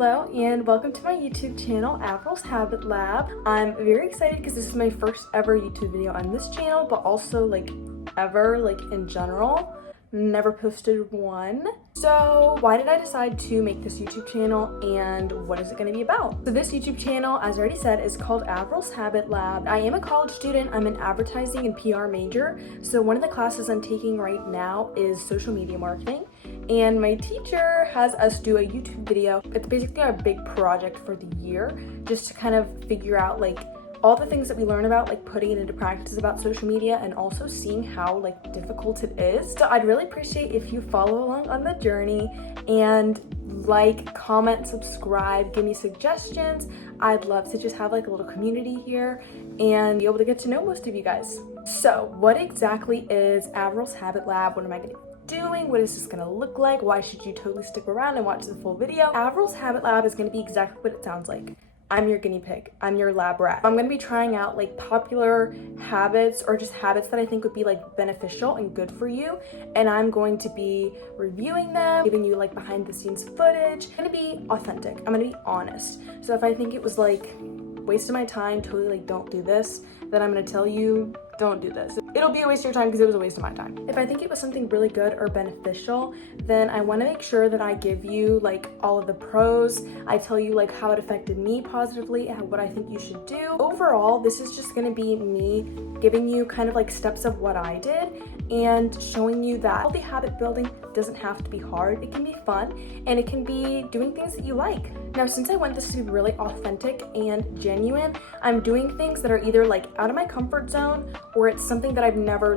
Hello and welcome to my YouTube channel, April's Habit Lab. I'm very excited because this is my first ever YouTube video on this channel, but also ever in general. Never posted one. So why did I decide to make this YouTube channel and what is it going to be about? So this YouTube channel, as I already said, is called April's Habit Lab. I am a college student. I'm an advertising and PR major. So one of the classes I'm taking right now is social media marketing. And my teacher has us do a YouTube video. It's basically our big project for the year, just to kind of figure out all the things that we learn about putting it into practice about social media and also seeing how difficult it is. So I'd really appreciate if you follow along on the journey and comment, subscribe, give me suggestions. I'd love to just have a little community here and be able to get to know most of you guys. So what exactly is April's Habit Lab? What am I going to be doing? What is this going to look like? Why should you totally stick around and watch the full video? April's Habit Lab is going to be exactly what it sounds like. I'm your guinea pig. I'm your lab rat. I'm gonna be trying out popular habits or just habits that I think would be beneficial and good for you. And I'm going to be reviewing them, giving you behind the scenes footage. I'm gonna be authentic. I'm gonna be honest. So if I think it was waste of my time, totally don't do this, then I'm gonna tell you, don't do this. It'll be a waste of your time because it was a waste of my time. If I think it was something really good or beneficial, then I want to make sure that I give you all of the pros. I tell you how it affected me positively and what I think you should do. Overall, this is just going to be me giving you kind of steps of what I did and showing you that healthy habit building doesn't have to be hard. It can be fun and it can be doing things that you like. Now, since I want this to be really authentic and genuine, I'm doing things that are either out of my comfort zone or it's something that I've never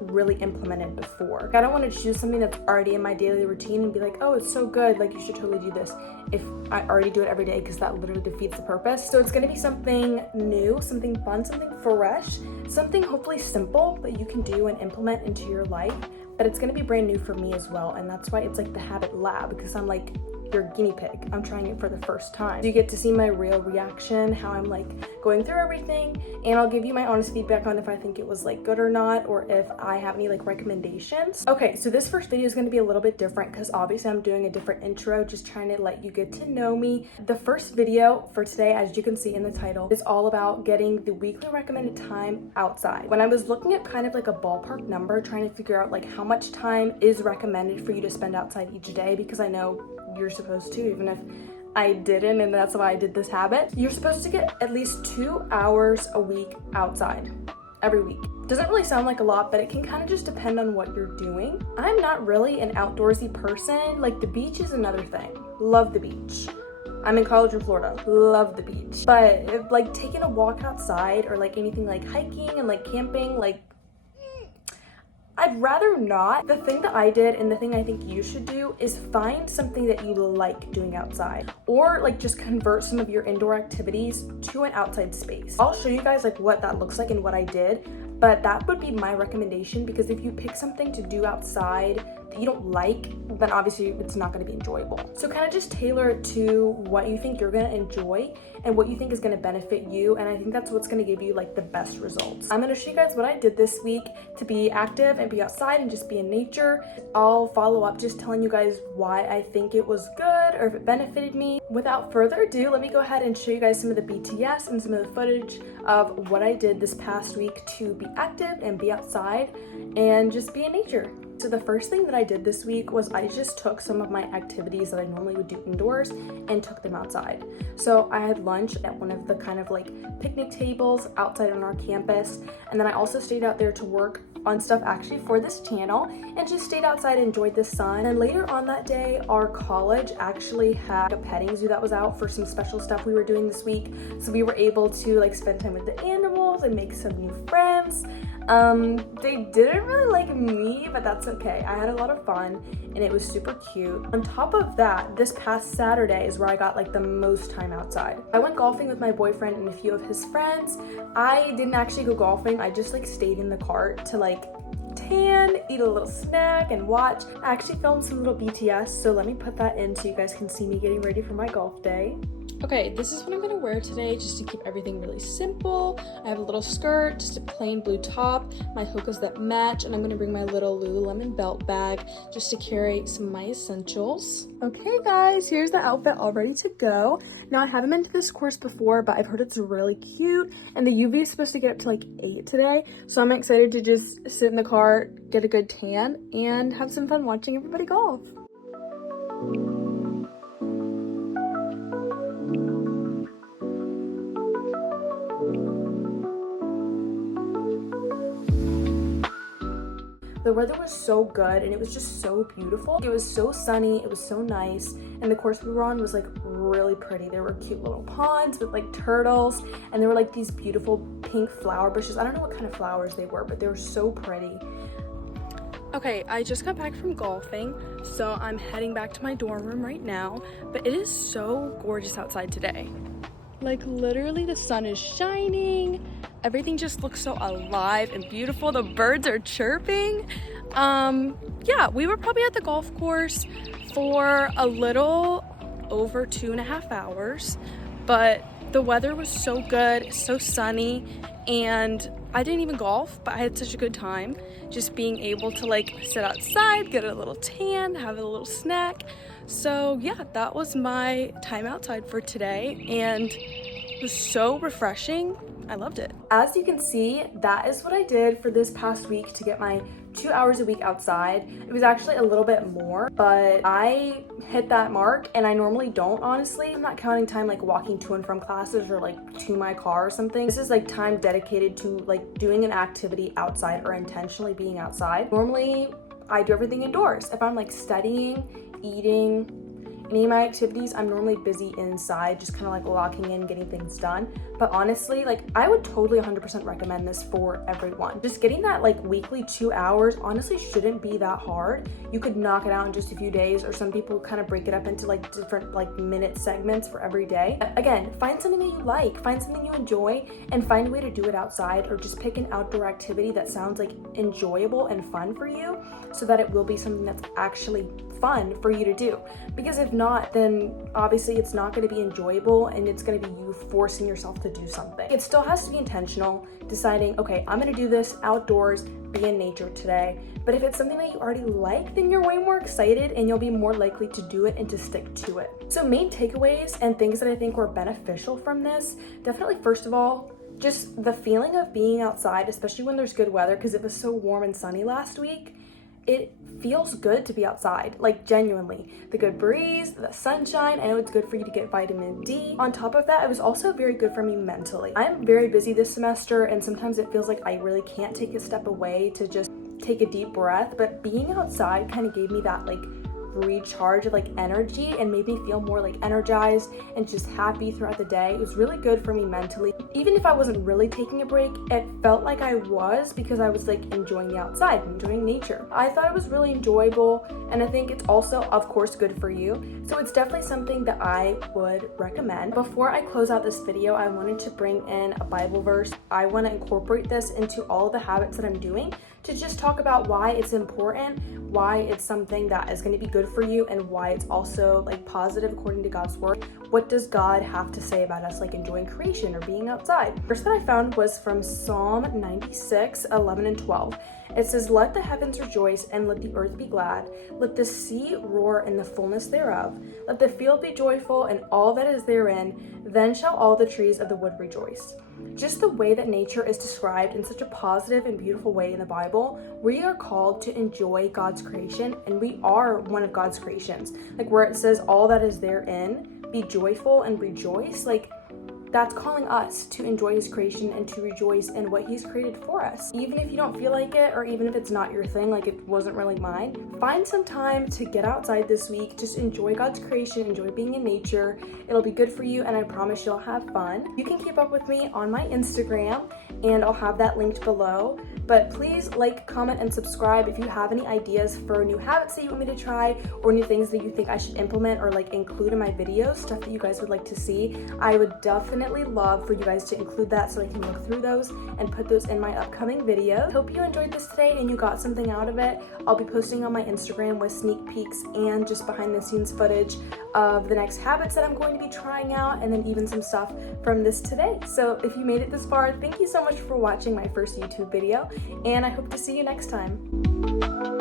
really implemented before. I don't want to choose something that's already in my daily routine and be oh, it's so good, you should totally do this if I already do it every day, because that literally defeats the purpose. So it's going to be something new, something fun, something fresh, something hopefully simple that you can do and implement into your life, but it's going to be brand new for me as well. And that's why it's the Habit Lab, because I'm your guinea pig. I'm trying it for the first time. You get to see my real reaction, how I'm going through everything, and I'll give you my honest feedback on if I think it was good or not, or if I have any recommendations. Okay, so this first video is going to be a little bit different because obviously I'm doing a different intro, just trying to let you get to know me. The first video for today, as you can see in the title, is all about getting the weekly recommended time outside. When I was looking at kind of a ballpark number, trying to figure out how much time is recommended for you to spend outside each day, because I know you're supposed to, even if I didn't, and that's why I did this habit. You're supposed to get at least 2 hours a week outside every week. Doesn't really sound like a lot, but it can kind of just depend on what you're doing. I'm not really an outdoorsy person. The beach is another thing. Love the beach. I'm in college in Florida. Love the beach. But if, taking a walk outside or anything hiking and camping, I'd rather not. The thing that I did and the thing I think you should do is find something that you like doing outside, or just convert some of your indoor activities to an outside space. I'll show you guys what that looks like and what I did, but that would be my recommendation, because if you pick something to do outside that you don't like, then obviously it's not going to be enjoyable. So kind of just tailor it to what you think you're going to enjoy and what you think is going to benefit you, and I think that's what's going to give you the best results. I'm going to show you guys what I did this week to be active and be outside and just be in nature. I'll follow up just telling you guys why I think it was good or if it benefited me. Without further ado, let me go ahead and show you guys some of the BTS and some of the footage of what I did this past week to be active and be outside and just be in nature. So the first thing that I did this week was I just took some of my activities that I normally would do indoors and took them outside. So I had lunch at one of the kind of picnic tables outside on our campus, and then I also stayed out there to work on stuff actually for this channel and just stayed outside and enjoyed the sun. And later on that day, our college actually had a petting zoo that was out for some special stuff we were doing this week. So we were able to spend time with the animals and make some new friends. They didn't really like me, but that's okay. I had a lot of fun and it was super cute. On top of that, this past Saturday is where I got the most time outside. I went golfing with my boyfriend and a few of his friends. I didn't actually go golfing. I just stayed in the cart to tan, eat a little snack, and watch. I actually filmed some little BTS, so let me put that in so you guys can see me getting ready for my golf day. Okay, this is what I'm gonna wear today just to keep everything really simple. I have a little skirt, just a plain blue top, my hokas that match, and I'm gonna bring my little Lululemon belt bag just to carry some of my essentials. Okay guys, here's the outfit all ready to go. Now I haven't been to this course before, but I've heard it's really cute, and the UV is supposed to get up to like 8 today, so I'm excited to just sit in the car, get a good tan, and have some fun watching everybody golf. The weather was so good and it was just so beautiful. It was so sunny, it was so nice, and the course we were on was like really pretty. There were cute little ponds with like turtles, and there were like these beautiful pink flower bushes. I don't know what kind of flowers they were, but they were so pretty. Okay, I just got back from golfing, so I'm heading back to my dorm room right now, but it is so gorgeous outside today. Like literally the sun is shining. Everything just looks so alive and beautiful. The birds are chirping. Yeah, we were probably at the golf course for a little over 2.5 hours, but the weather was so good, so sunny, and I didn't even golf, but I had such a good time just being able to like sit outside, get a little tan, have a little snack. So yeah, that was my time outside for today, and it was so refreshing. I loved it. As you can see, that is what I did for this past week to get my 2 hours a week outside. It was actually a little bit more, but I hit that mark, and I normally don't, honestly. I'm not counting time like walking to and from classes or like to my car or something. This is like time dedicated to like doing an activity outside or intentionally being outside. Normally, I do everything indoors. If I'm like studying, eating, any of my activities, I'm normally busy inside, just kind of like locking in, getting things done. But honestly, like I would totally 100% recommend this for everyone. Just getting that like weekly 2 hours honestly shouldn't be that hard. You could knock it out in just a few days, or some people kind of break it up into like different like minute segments for every day. Again, find something that you like, find something you enjoy, and find a way to do it outside, or just pick an outdoor activity that sounds like enjoyable and fun for you, so that it will be something that's actually fun for you to do. Because if not, then obviously it's not going to be enjoyable, and it's going to be you forcing yourself to do something. It still has to be intentional, deciding, okay, I'm going to do this outdoors, be in nature today. But if it's something that you already like, then you're way more excited and you'll be more likely to do it and to stick to it. So main takeaways and things that I think were beneficial from this, definitely first of all, just the feeling of being outside, especially when there's good weather, because it was so warm and sunny last week. It feels good to be outside, like genuinely. The good breeze, the sunshine, I know it's good for you to get vitamin D. On top of that, it was also very good for me mentally. I'm very busy this semester, and sometimes it feels like I really can't take a step away to just take a deep breath, but being outside kind of gave me that like recharge of like energy and made me feel more like energized and just happy throughout the day. It was really good for me mentally. Even if I wasn't really taking a break, it felt like I was, because I was like enjoying the outside, enjoying nature. I thought it was really enjoyable, and I think it's also, of course, good for you. So it's definitely something that I would recommend. Before I close out this video, I wanted to bring in a Bible verse. I want to incorporate this into all of the habits that I'm doing, to just talk about why it's important, why it's something that is going to be good for you, and why it's also like positive according to God's word. What does God have to say about us like enjoying creation or being outside? The verse that I found was from Psalm 96, 11 and 12. It says, "Let the heavens rejoice and let the earth be glad. Let the sea roar in the fullness thereof. Let the field be joyful and all that is therein. Then shall all the trees of the wood rejoice." Just the way that nature is described in such a positive and beautiful way in the Bible, we are called to enjoy God's creation, and we are one of God's creations. Like where it says all that is therein, be joyful and rejoice, like that's calling us to enjoy his creation and to rejoice in what he's created for us. Even if you don't feel like it, or even if it's not your thing, like it wasn't really mine, find some time to get outside this week. Just enjoy God's creation, enjoy being in nature. It'll be good for you, and I promise you'll have fun. You can keep up with me on my Instagram, and I'll have that linked below. But please like, comment, and subscribe if you have any ideas for new habits that you want me to try, or new things that you think I should implement or like include in my videos, stuff that you guys would like to see. I would definitely definitely love for you guys to include that so I can look through those and put those in my upcoming videos. Hope you enjoyed this today and you got something out of it. I'll be posting on my Instagram with sneak peeks and just behind the scenes footage of the next habits that I'm going to be trying out, and then even some stuff from this today. So if you made it this far, thank you so much for watching my first YouTube video, and I hope to see you next time.